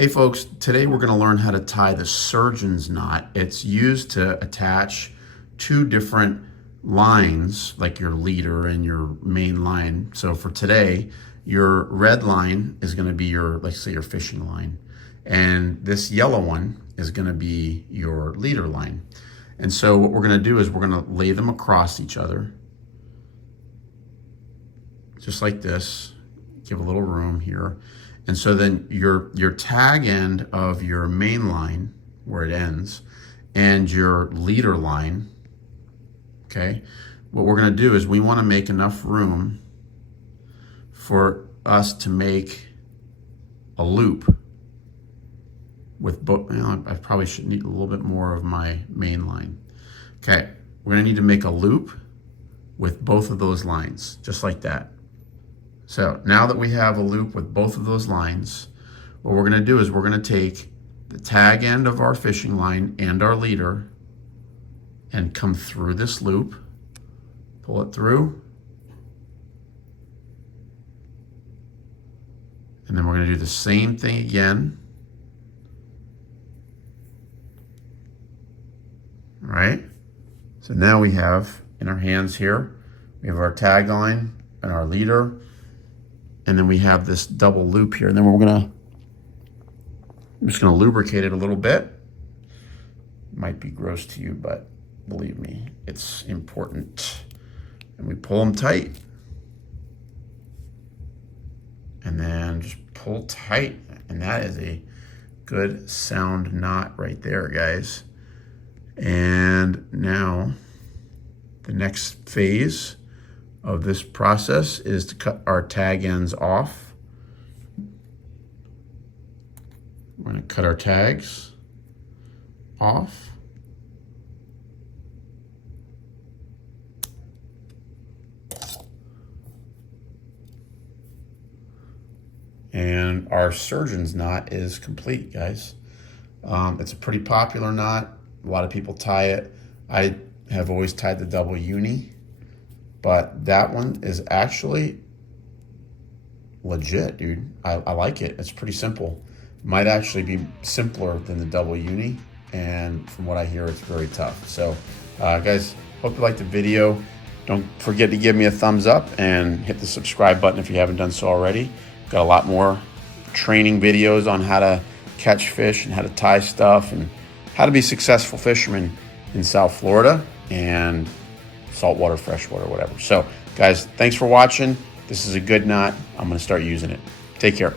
Hey folks, today we're going to learn how to tie the surgeon's knot. It's used to attach two different lines, like your leader and your main line. So for today, your red line is going to be your, let's say, your fishing line. And this yellow one is going to be your leader line. And so what we're going to do is we're going to lay them across each other, just like this. Give a little room here. And so then your tag end of your main line, where it ends, and your leader line, okay, what we're going to do is we want to make enough room for us to make a loop with both. I probably should need a little bit more of my main line. Okay, we're going to need to make a loop with both of those lines, just like that. So now that we have a loop with both of those lines, what we're going to do is we're going to take the tag end of our fishing line and our leader and come through this loop, pull it through, and then we're going to do the same thing again. All right? So now we have in our hands here, we have our tag line and our leader. And then we have this double loop here. And then I'm just gonna lubricate it a little bit. Might be gross to you, but believe me, it's important. And we pull them tight. And then just pull tight. And that is a good sound knot right there, guys. And now the next phase of this process is to cut our tag ends off. We're going to cut our tags off. And our surgeon's knot is complete, guys. It's a pretty popular knot. A lot of people tie it. I have always tied the double uni. But that one is actually legit, dude. I like it. It's pretty simple. Might actually be simpler than the double uni. And from what I hear, it's very tough. So, guys, hope you liked the video. Don't forget to give me a thumbs up and hit the subscribe button if you haven't done so already. Got a lot more training videos on how to catch fish and how to tie stuff and how to be successful fishermen in South Florida and saltwater, freshwater, whatever. So guys, thanks for watching. This is a good knot. I'm going to start using it. Take care.